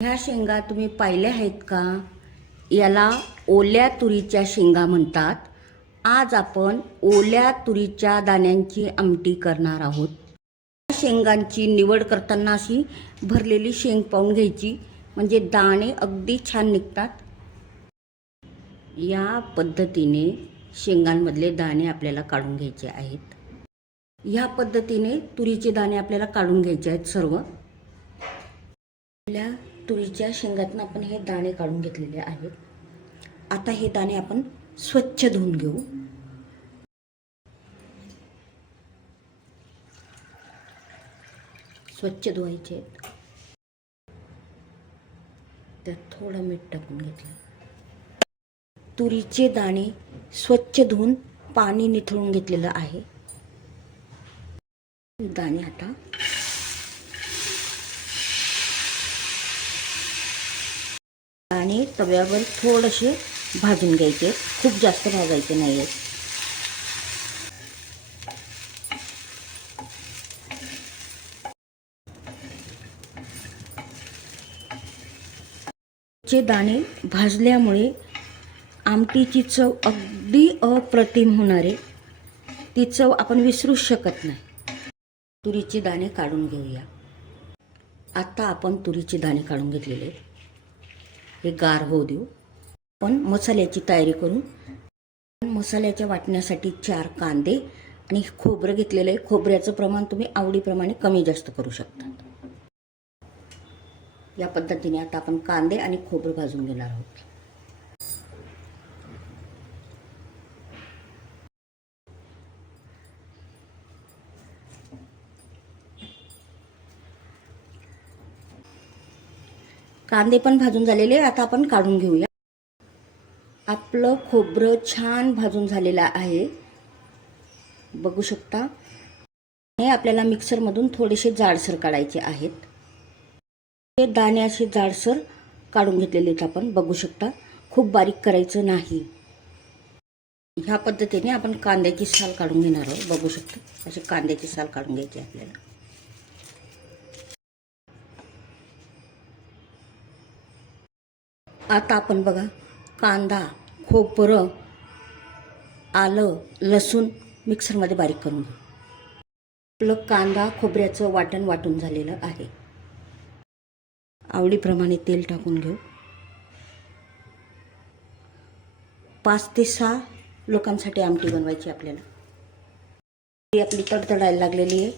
ह्या शेंगा तुम्ही पाहिल्या आहेत का? याला ओल्या तुरीच्या शेंगा म्हणतात. आज आपण ओल्या तुरीच्या दाण्यांची आमटी करणार आहोत. शेंगांची निवड करताना अशी भरलेली शेंग पाहून घ्यायची. म्हणजे दाणे अगदी छान निघतात. या पद्धतीने शेंगांमधले दाणे आपल्याला काढून घ्यायचे आहेत. ह्या पद्धतीने तुरीचे दाणे आपल्याला काढून घ्यायचे आहेत सर्व. आपल्या तुरीच्या शेंगातनं आपण हे दाणे काढून घेतलेले आहेत. आता हे दाणे आपण स्वच्छ धुवून घेऊ. स्वच्छ धुवायचे आहेत. त्यात थोडं मीठ टाकून घेतलं. तुरीचे दाणे स्वच्छ धुवून पाणी निथळून घेतलेलं आहे. दाणे आता दाणे तव्यावर थोडेसे भाजून घ्यायचे. खूप जास्त भाजायचे नाही आहेत चे दाणे भाजल्यामुळे आमटीची चव अगदी अप्रतिम होणारे. ती चव आपण विसरूच शकत नाही. तुरीचे दाणे काढून घेऊया. आता आपण तुरीचे दाणे काढून घेतलेले. आहेत. हे गार होऊ देऊ. आपण मसाल्याची तयारी करू मसाल्याच्या वाटण्यासाठी चार कांदे आणि खोबरं घेतलेलं आहे. खोबऱ्याचं प्रमाण तुम्ही आवडीप्रमाणे कमी जास्त करू शकता. या पद्धतीने आता आपण कांदे आणि खोबरं भाजून घेणार आहोत. कांदे पण भाजून झालेले आता आपण काढून घेऊया. आपलं खोबरं छान भाजून झालेलं आहे. बघू शकता. हे आपल्याला मिक्सरमधून थोडेसे जाडसर काढायचे आहेत. हे दाणे असे जाडसर काढून घेतलेले आहेत आपण बघू शकता. खूप बारीक करायचं नाही. ह्या पद्धतीने आपण कांद्याची साल काढून घेणार आहोत. बघू शकता. असे कांद्याची साल काढून घ्यायची आपल्याला. आता आपण बघा कांदा खोबरं आलं लसूण मिक्सरमध्ये बारीक करून घेऊ. आपलं कांदा खोबऱ्याचं वाटण वाटून झालेलं आहे. आवडीप्रमाणे तेल टाकून घेऊ. पाच ते सहा लोकांसाठी आमटी बनवायची आपल्याला. ती आपली तडतडायला लागलेली आहे.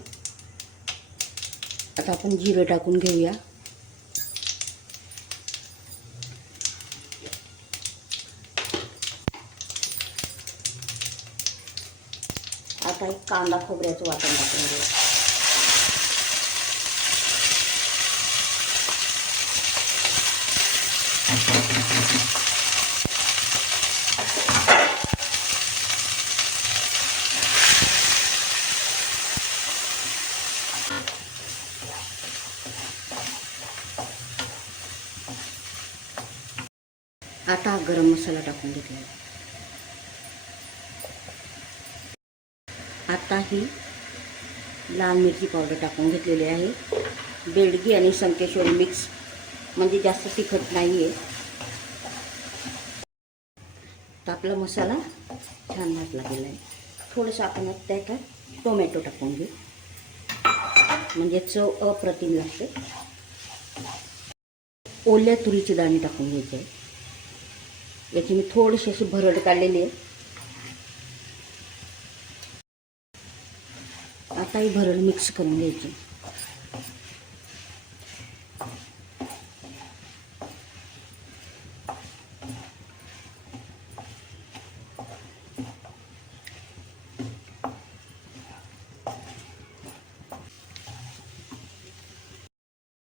आता आपण जिरं टाकून घेऊया. आता एक कांदा खोबऱ्याचं वाटण टाकून घेऊ आता गरम मसाला टाकून घेतला आता ही लाल मिरची पावडर टाकून घेतलेली आहे. बेडगी आणि संकेश्वरी मिक्स म्हणजे जास्त तिखट नाही आहे तर आपला मसाला छान भाजला गेला आहे. थोडंसं आपण त्या का टोमॅटो टाकून घेऊ. म्हणजे चव अप्रतिम लागते. ओल्या तुरीची दाणे टाकून घ्यायचे आहे. याची मी थोडीशी अशी भरड काढलेली आहे. काही भरण भरड मिक्स करून घ्यायची.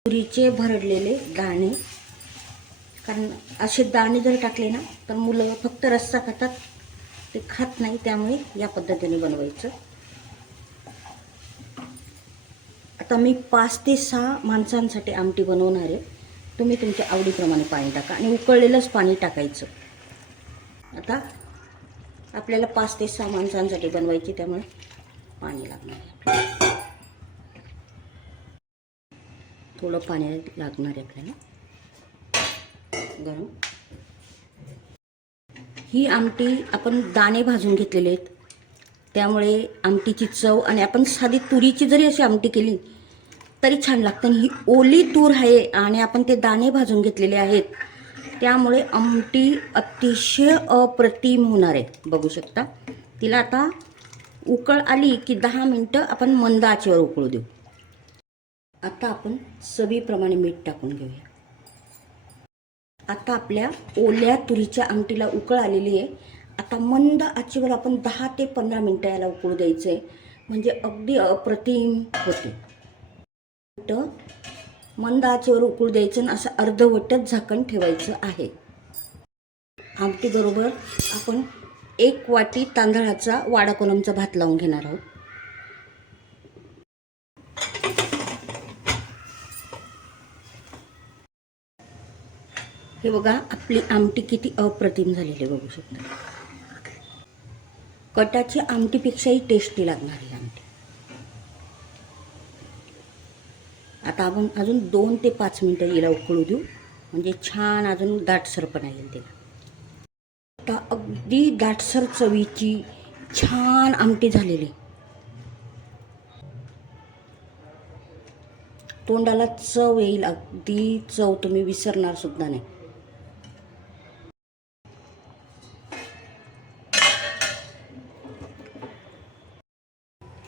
तुरीचे भरडलेले दाणे कारण असे दाणे जर टाकले ना तर मुलं फक्त रस्सा खातात ते खात नाही त्यामुळे या पद्धतीने बनवायचं. आता मी पाच ते सहा माणसांसाठी आमटी बनवणार आहे. तुम्ही तुमच्या आवडीप्रमाणे पाणी टाका आणि उकळलेलंच पाणी टाकायचं. आता आपल्याला पाच ते सहा माणसांसाठी बनवायची त्यामुळे पाणी लागणार आहे. थोडं पाणी लागणार आहे आपल्याला. गरम. ही आमटी आपण दाणे भाजून घेतलेले आहेत. त्यामुळे आमटीची चव आणि आपण साधी तुरीची जरी अशी आमटी केली तरी छान लागतं. आणि ही ओली तूर आहे आणि आपण ते दाणे भाजून घेतलेले आहेत त्यामुळे आमटी अतिशय अप्रतिम होणार आहे. बघू शकता. तिला आता उकळ आली की दहा मिनटं आपण मंद आचेवर उकळू देऊ. आता आपण चवीप्रमाणे मीठ टाकून घेऊया. आता आपल्या ओल्या तुरीच्या आमटीला उकळ आलेली आहे. आता मंद आचीवर आपण दहा ते पंधरा मिनटं याला उकळू द्यायचं आहे म्हणजे अगदी अप्रतिम होते. मंद आचेवर उकळू द्यायचं आणि असं अर्धवटच झाकण ठेवायचं आहे. आमटीबरोबर आपण एक वाटी तांदळाचा वाडा कोलमचा भात लावून घेणार आहोत. हे बघा आपली आमटी किती अप्रतिम झालेली आहे बघू शकता. कटाची आमटीपेक्षाही टेस्टी लागणार आहे आमटी. आता आपण अजून दोन ते पाच मिनटं हिला उकळू देऊ. म्हणजे छान अजून दाटसरपणा येईल त्याला आता अगदी दाटसर चवीची छान आमटी झालेली. तोंडाला चव येईल. अगदी चव तुम्ही विसरणार सुद्धा नाही.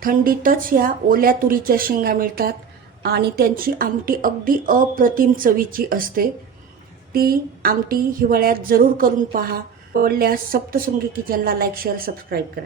थंडीतच ह्या ओल्या तुरीच्या शेंगा मिळतात आणि त्यांची आमटी अगदी अप्रतिम चवीची असते. ती आमटी हिवाळ्यात जरूर करून पहा. आवडल्यास सप्तशृंगी किचनला लाईक शेअर सबस्क्राईब करा.